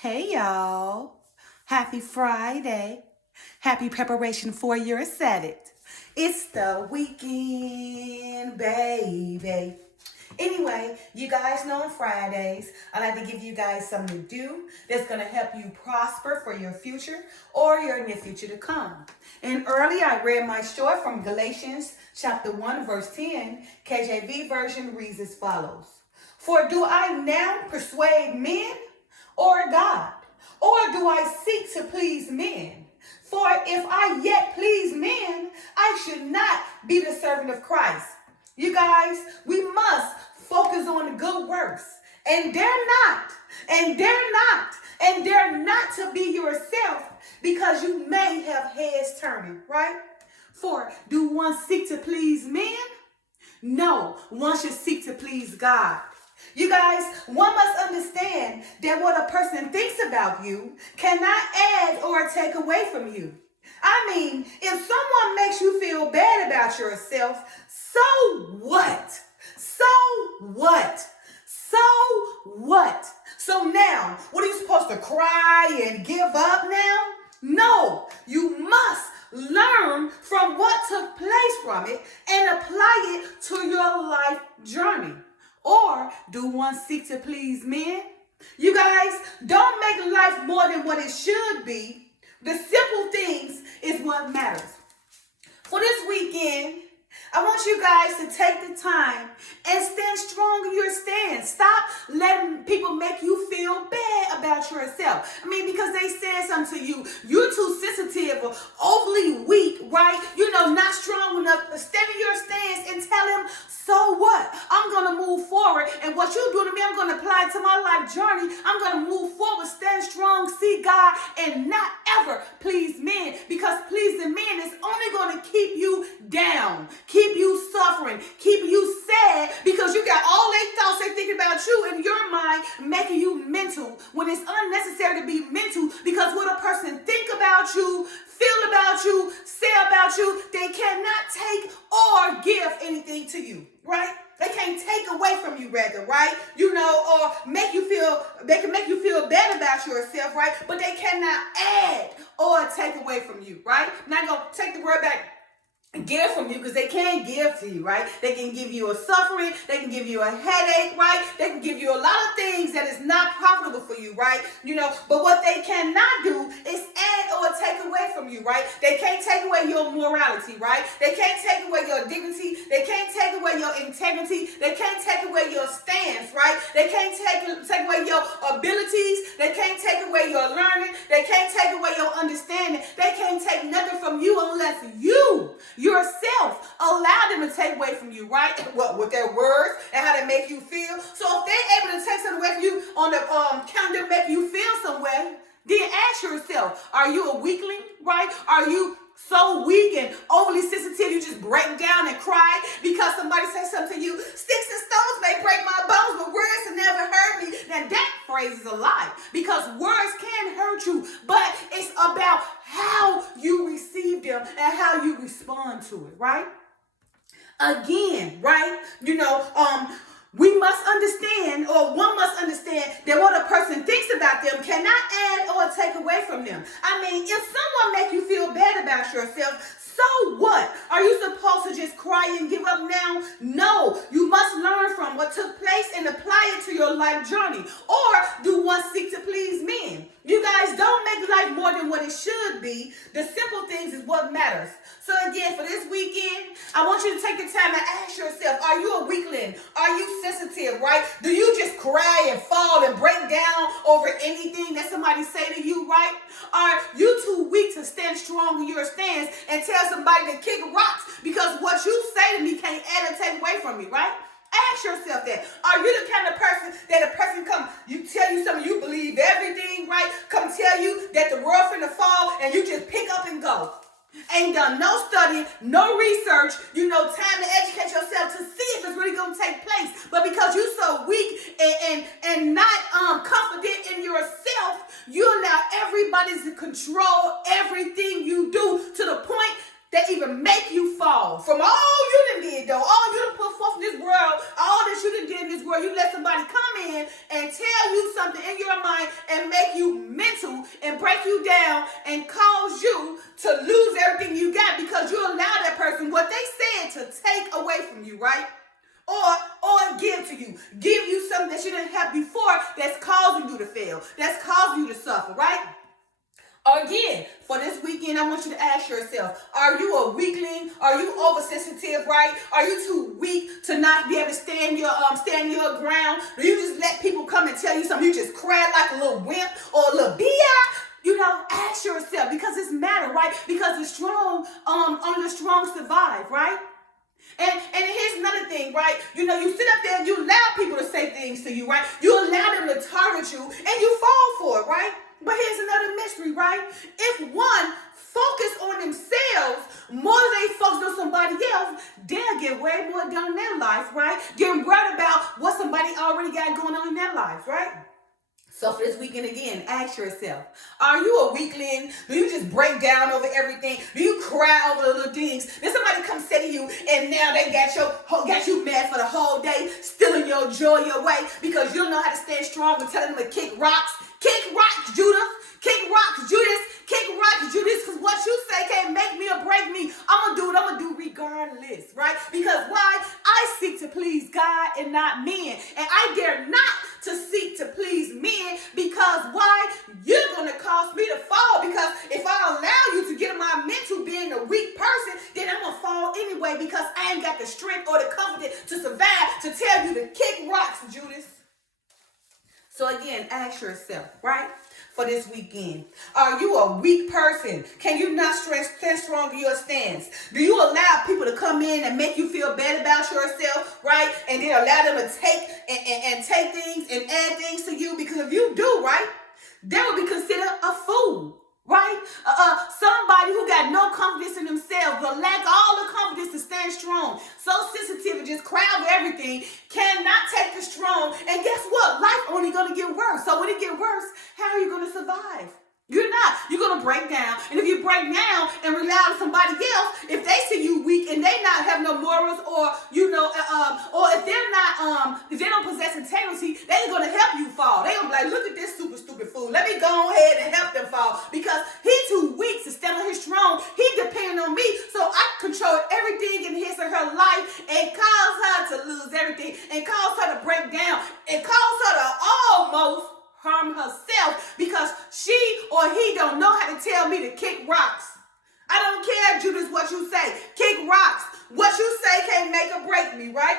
Hey y'all. Happy Friday. Happy preparation for your Sabbath. It's the weekend, baby. Anyway, you guys know on Fridays, I like to give you guys something to do that's going to help you prosper for your future or your near future to come. And earlier I read my short from Galatians chapter 1 verse 10. KJV version reads as follows. For do I now persuade men or God? Or do I seek to please men? For if I yet please men, I should not be the servant of Christ. You guys, we must focus on the good works. And dare not to be yourself because you may have heads turning, right? For do one seek to please men? No, one should seek to please God. You guys, one must understand that what a person thinks about you cannot add or take away from you. I mean, if someone makes you feel bad about yourself, so what? So what? So what? So now, what are you supposed to cry and give up now? No, you must learn from what took place from it and apply it to your life journey. Or do one seek to please men? You guys, don't make life more than what it should be. The simple things is what matters. For this weekend, I want you guys to take the time and stand strong in your stand. Stop letting people make you feel bad about yourself. I mean, because they said something to you. You're too sensitive or overly weak, right? Not strong enough. Stand in your stance and tell them, so what? I'm going to move forward. And what you do to me, I'm going to apply it to my life journey. I'm going to move forward, stand strong, see God, and not ever please men. Because pleasing men is only going to keep you down, keep you suffering, keep you sad, because you got all they thoughts they thinking about you in your mind, making you mental when it's unnecessary to be mental, because what a person think about you, feel about you, say about you, they cannot take or give anything to you, right? They can't take away from you, rather, right? Or they can make you feel bad about yourself, right? But they cannot add or take away from you, right? Not gonna take the word back. Give from you, because they can't give to you, right? They can give you a suffering, they can give you a headache, right? They can give you a lot of things that is not profitable for you, right? But what they cannot do is add or take away from you, right? They can't take away your morality, right? They can't take away your dignity, they can't take away your integrity, they can't take away your stance, right? They can't take away your abilities, they can't take away your learning, they can't take away your understanding, they can't take nothing from you unless you yourself allow them to take away from you, right? What, with their words and how they make you feel. So if they're able to take something away from you on the count to make you feel some way, then ask yourself, are you a weakling, right? Are you so weak and overly sensitive you just break down and cry because somebody says something to you? Sticks and stones may break my bones, but words have never hurt me. Now that phrase is a lie, because words can hurt you, but it's about how you receive them and how you respond to it, right? Again, right? We must understand, or one must understand, that what a person thinks about them cannot add or take away from them. I mean, if someone make you feel bad about yourself, so what? Are you supposed to just cry and give up now? No, you must learn from what took place and apply it to your life journey. Or do one seek to please men? You guys, don't make life more than what it should be. The simple things is what matters. So again, for this weekend, I want you to take the time and ask yourself, are you a weakling? Are you sensitive, right? Do you just cry and fall and break down over anything that somebody say to you, right? Are you too weak to stand strong in your stance and tell somebody to kick rocks because what you say to me can't add or take away from me, right? Ask yourself that. Are you the kind of person that a person come, you tell you something, you believe everything, right? Come tell you that the world finna fall and you just pick up and go. Ain't done no studying, no research, time to educate yourself to see if it's really going to take place. But because you're so weak and not confident in yourself, you allow everybody to control everything you do, to the point that even make you fall from all you done did, though. All you done put forth in this world, all that you done did in this where you let somebody come in and tell you something in your mind and make you mental and break you down and cause you to lose everything you got because you allow that person what they said to take away from you, right? Or give to you. Give you something that you didn't have before that's causing you to fail, that's causing you to suffer, right? Again, for this weekend, I want you to ask yourself, are you a weakling? Are you oversensitive, right? Are you too weak to not be able to stand your ground? Do you just let people come and tell you something? You just cry like a little wimp or a little bi? Ask yourself, because it's matter, right? Because the strong, only the strong survive, right? And here's another thing, right? You sit up there and you allow people to say things to you, right? You allow them to target you and you fall for it, right? But here's another mystery, right? If one focus on themselves more than they focus on somebody else, they'll get way more done in their life, right? Getting worried about what somebody already got going on in their life, right? So for this weekend again, ask yourself, are you a weakling? Do you just break down over everything? Do you cry over the little things? Then somebody come say to you and now they got you mad for the whole day, stealing your joy away because you don't know how to stand strong and telling them to kick rocks. Kick rocks, Judas. Kick rocks, Judas. Kick rocks, Judas, because what you say can't make me or break me. I'm going to do what I'm going to do regardless, right? Because why? I seek to please God and not men. And I dare not to seek to please men because why? You're going to cause me to fall because if I allow you to get in my mental being a weak person, then I'm going to fall anyway because I ain't got the strength or the confidence to survive to tell you to kick rocks, Judas. So again, ask yourself, right? For this weekend, are you a weak person? Can you not stand strong in your stance? Do you allow people to come in and make you feel bad about yourself, right? And then allow them to take and take things and add things to you? Because if you do, right, they will be considered a fool, right? Somebody who got no confidence in themselves, but lack all the confidence to stand strong, so sensitive and just cry over everything, cannot take the strong. And guess what? Life only going to get worse. So when it get worse, how are you going to survive? You're not. You're going to break down. And if you break down and rely on somebody else, if they see you weak and they not have no morals or, or if they're not, if they don't possess integrity, they ain't going to help you fall. They going to be like, look at this super stupid fool. Let me go ahead and help them fall because he too weak to stand on his throne. He depending on me. So I control everything in his or her life and cause her to lose everything and cause her to break down and cause her to almost harm herself because she or he don't know how to tell me to kick rocks. I don't care, Judas, what you say. Kick rocks. What you say can't make or break me, right?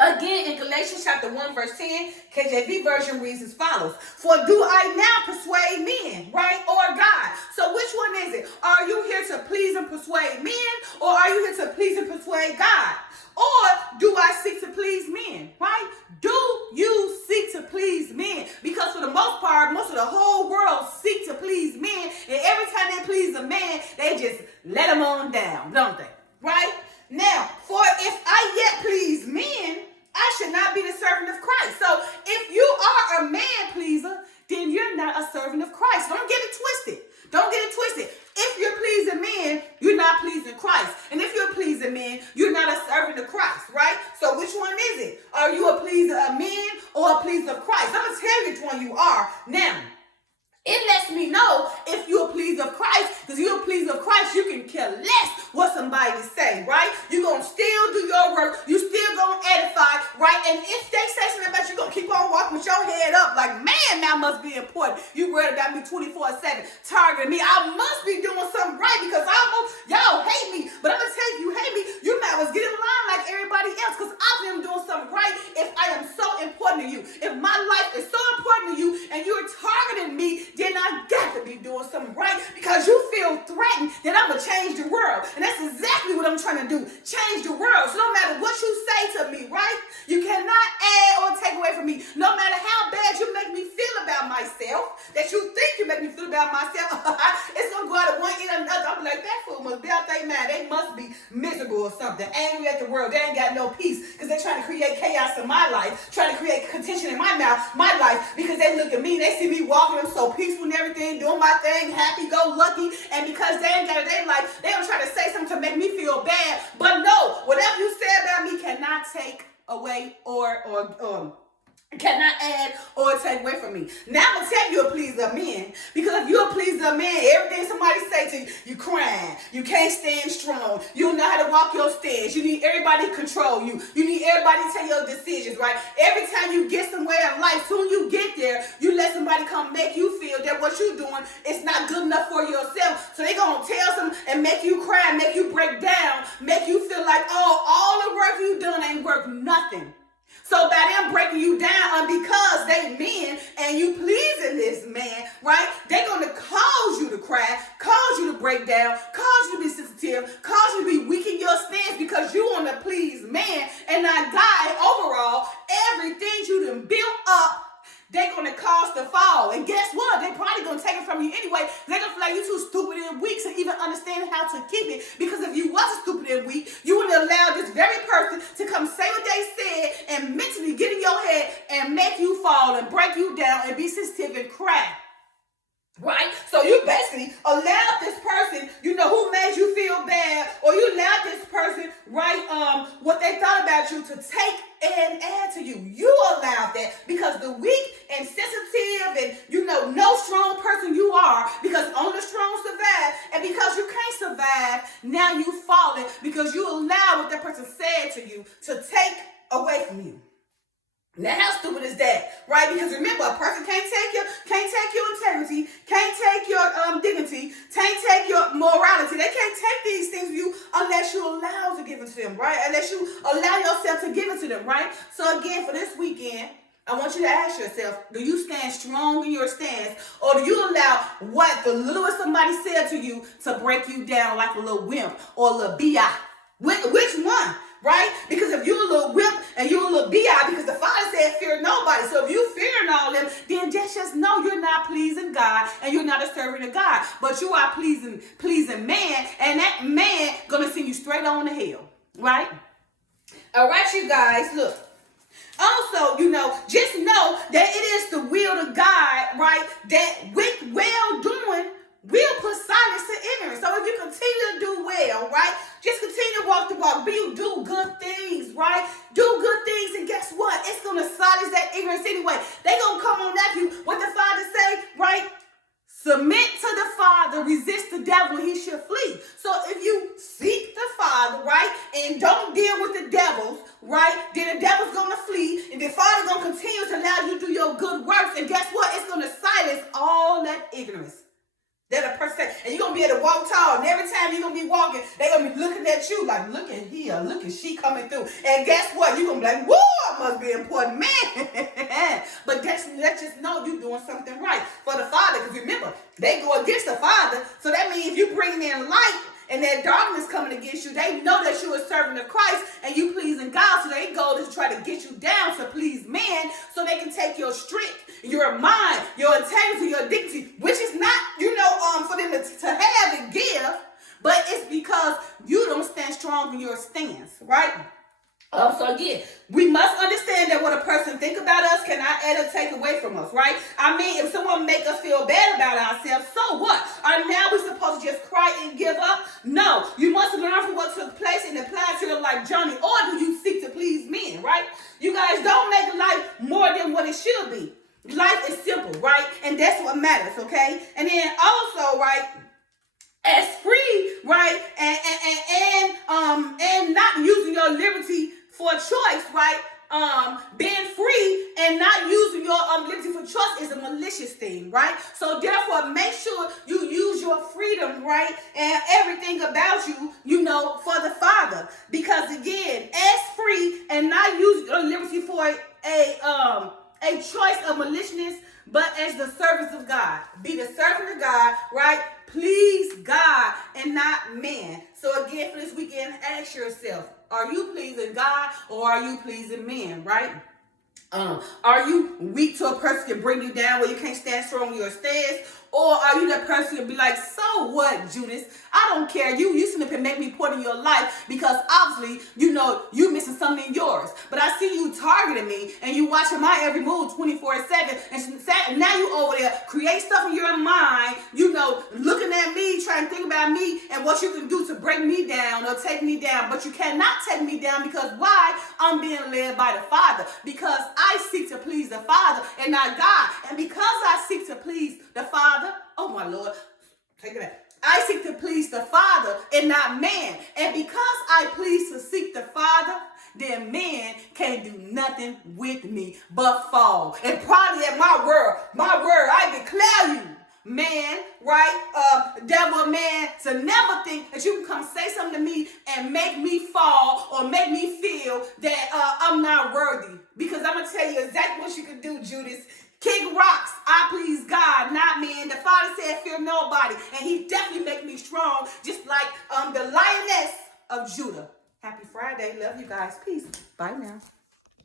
Again, in Galatians chapter 1, verse 10, KJV version reads as follows. For do I now persuade men, right, or God? So which one is it? Are you here to please and persuade men, or are you here to please and persuade God? Or do I seek to please men, right? Do you seek to please men? Because for the most part, most of the whole world seek to please men. And every time they please a man, they just let them on down, don't they? Right? Now, for if I yet please men, I should not be the servant of Christ. So if you are a man pleaser, then you're not a servant of Christ. Don't get it twisted. Don't get it twisted. If you're pleasing men, you're not pleasing Christ. And if you're pleasing men, you're not a servant of Christ, right? So which one is it? Are you a pleaser of men or a pleaser of Christ? I'm going to tell you which one you are. Now, it lets me know if you're a pleaser of Christ, because you're a pleaser of Christ, you can care less what somebody say, right? You're going to still do your work. You still going to edify, right? And if they say something about you, you're going to keep on walking with your head up like, man, that must be important. You worried about me 24/7, targeting me. I must be doing something right because y'all hate me. But I'm going to tell you, hate me, you might as well get in line like everybody else because I'm doing something right if I am so important to you. If my life is so important to you and you're targeting me, then I got to be doing something right because you feel threatened that I'm going to change the world. And that's exactly what I'm trying to do. Change the world. So no matter what you say to me, right? You cannot add or take away from me. No matter how bad you make me feel about myself, that you think you make me feel about myself, it's going to go out of one ear and another. I'm like, that fool must be out their mind. They must be miserable or something. Angry at the world. They ain't got no peace because they're trying to create chaos in my life. Trying to create contention in my life because they look at me. They see me walking. I'm so peaceful and everything, doing my thing, happy-go-lucky, and because they ain't got it in their life, they don't try to say something to make me feel bad. But no, whatever you say about me cannot take away or cannot add or take away from me. Now I'm gonna tell you a pleaser men, because if you're a pleaser man, everything somebody say to you, you crying, you can't stand strong, you don't know how to walk your stance, you need everybody to control you, you need everybody to take your decisions, right? Every time you get somewhere in life, soon you get there, you let somebody come make you feel that what you're doing is not good enough for yourself. So they gonna tell some and make you cry, make you break down, make you feel like, oh, all the work you done ain't worth nothing. So by them breaking you down, because they men and you pleasing this man, right? They're going to cause you to cry, cause you to break down, cause you to be sensitive, cause you to be weak in your stance because you want to please man and not God. And overall, everything you done built up, they're going to cause to fall. And guess what? They're probably going to take it from you anyway. They're going to feel like you're too stupid and weak to even understand how to keep it. Because if you wasn't stupid and weak, you wouldn't allow this very person to come say what they said and mentally get in your head and make you fall and break you down and be sensitive and cry. Right? So you basically allowed this person, who made you feel bad, or you allowed this person, right, what they thought about you to take and add to you. You allowed that because the weak and sensitive and, no strong person you are, because only the strong survive, and because you can't survive, now you falling because you allowed what that person said to you to take away from you. Now, how stupid is that, right? Because remember, a person can't take your integrity, can't take your dignity, can't take your morality. They can't take these things from you unless you allow to give it to them, right? Unless you allow yourself to give it to them, right? So again, for this weekend, I want you to ask yourself, do you stand strong in your stance, or do you allow what the littlest somebody said to you to break you down like a little wimp or a little bi? Which one? Right? Because if you're a little whip and you're a little bi, because the Father said fear nobody. So if you fearing all them, then just know you're not pleasing God and you're not a servant of God. But you are pleasing man, and that man gonna send you straight on to hell. Right? All right, you guys, look. Also, just know that it is the will of God, right, that with well doing will put silence to ignorance. So if you continue to do well, right, just continue to walk the walk. Do good things, right? Do good things, and guess what? It's going to silence that ignorance anyway. They're going to come on after you. What the Father say, right? Submit to the Father, resist the devil, he should flee. So if you seek the Father, right, and don't deal with the devils, right, then the devil's going to flee, and the Father's going to continue to allow you to do your good works, and guess what? It's going to silence all that ignorance. That a person, and you're going to be able to walk tall, and every time you're going to be walking, they're going to be looking at you like, look at here, look at she coming through. And guess what? You're going to be like, whoa, I must be an important man. But let's just know you're doing something right for the Father, because remember, they go against the Father, so that means if you bring in light, and that darkness coming against you, they know that you're a servant of Christ and you pleasing God. So their goal is to try to get you down to please man so they can take your strength, your mind, your integrity, your dignity, which is not, for them to have and give, but it's because you don't stand strong in your stance, right? So again, we must understand that what a person think about us cannot add or take away from us, right? I mean, if someone make us feel bad about ourselves, so what? Are now we supposed to just cry and give up? No, you must learn from what took place and apply to your life journey, or do you seek to please men, right? You guys don't make life more than what it should be. Life is simple, right? And that's what matters, okay? And then also, right, as free, right, and not using your liberty for choice, right? Being free and not using your liberty for choice is a malicious thing, right? So therefore, make sure you use your freedom, right, and everything about you, for the Father. Because again, as free and not using your liberty for a choice of maliciousness, but as the servants of God. Be the servant of God, right? Please God and not man. So again, for this weekend, ask yourself, are you pleasing God or are you pleasing men, right? Are you weak to a person can bring you down where you can't stand strong in your stance? Or are you that person to be like, so what, Judas? I don't care. You used to make me important in your life because obviously, you missing something in yours. But I see you targeting me and you watching my every move 24/7. And now you over there create stuff in your mind, looking at me, trying to think about me and what you can do to break me down or take me down. But you cannot take me down because why? I'm being led by the Father. Because I seek to please the Father and not God. And because I seek to please the Father, oh my Lord, take it back. I seek to please the Father and not man. And because I please to seek the Father, then man can't do nothing with me but fall. And probably at my word, I declare you, man, right? Devil, man, to never think that you can come say something to me and make me fall or make me feel that I'm not worthy. Because I'm going to tell you exactly what you can do, Judas. Kick rocks. I please God, not man. The Father said, fear nobody. And he definitely make me strong, just like the lioness of Judah. Happy Friday. Love you guys. Peace. Bye now.